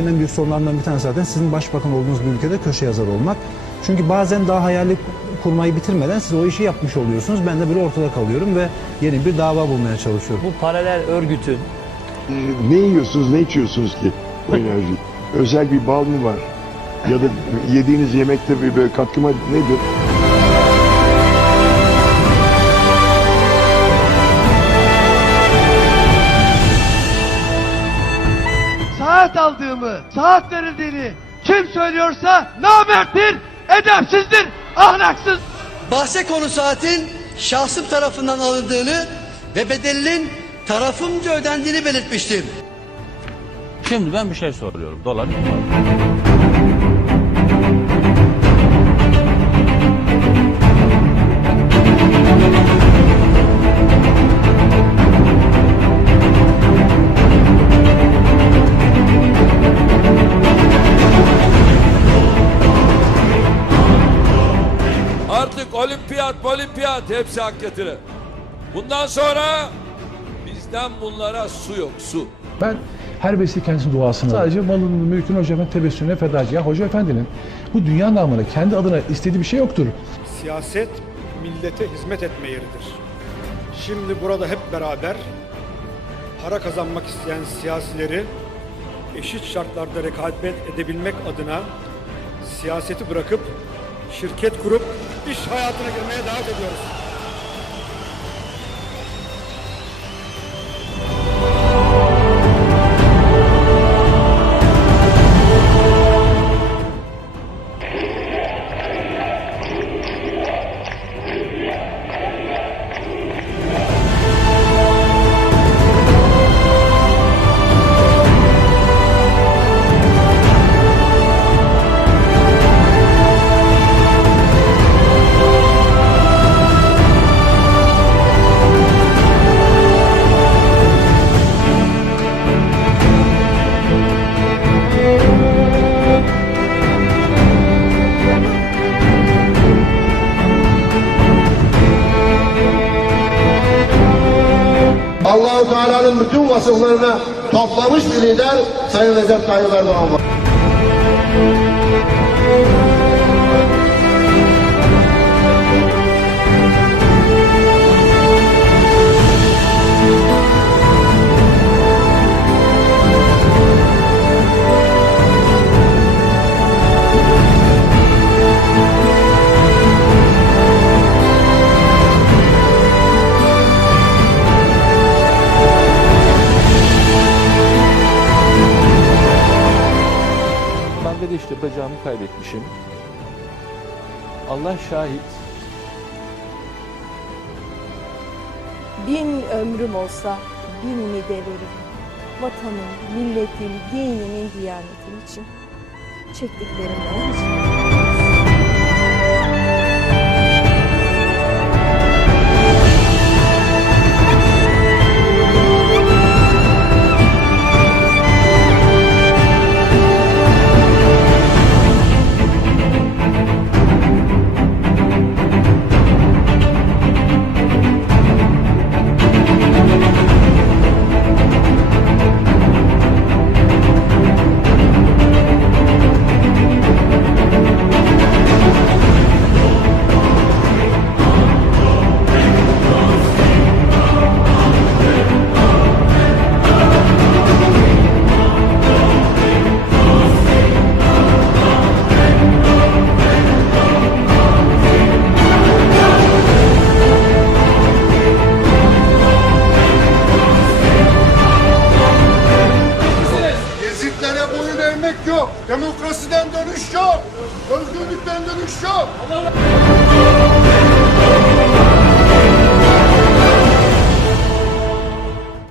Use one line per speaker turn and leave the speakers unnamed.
en büyük sorunlarından bir tanesi zaten sizin başbakan olduğunuz bir ülkede köşe yazarı olmak. Çünkü bazen daha hayali kurmayı bitirmeden siz o işi yapmış oluyorsunuz. Ben de böyle ortada kalıyorum ve yeni bir dava bulmaya çalışıyorum.
Bu paralel örgütün
Ee, Ne yiyorsunuz, ne içiyorsunuz ki o enerji? Özel bir bal mı var? Ya da yediğiniz yemekte bir böyle katkı madde nedir?
Saat aldığımı, saat verildiğini kim söylüyorsa namerttir, edepsizdir, ahlaksız.
Bahse konu saatin şahsım tarafından alındığını ve bedelinin tarafımca ödendiğini belirtmiştim.
Şimdi ben bir şey soruyorum. Dolar
olimpiyat, hepsi hak getire. Bundan sonra bizden bunlara su yok, su.
Ben her vesile kendisi duasını sadece malını, mülkünü hocamın tebessümüne fedacı. Ya Hoca Efendi'nin bu dünya namına kendi adına istediği bir şey yoktur.
Siyaset millete hizmet etme yeridir. Şimdi burada hep beraber para kazanmak isteyen siyasileri eşit şartlarda rekabet edebilmek adına siyaseti bırakıp şirket kurup iş hayatına girmeye davet ediyoruz.
Allahu Teala'nın bütün vasıflarını toplamış bir lider Sayın Recep Tayyip Erdoğan var.
İşte bacağımı kaybetmişim. Allah şahit.
Bin ömrüm olsa binini de veririm. Vatanım, milletim, dinimin, diyanetim için. Çektiklerimden hiç
Gezitlere Demokrasiden dönüş yok. Özgürlükten dönüş yok. Allah Allah.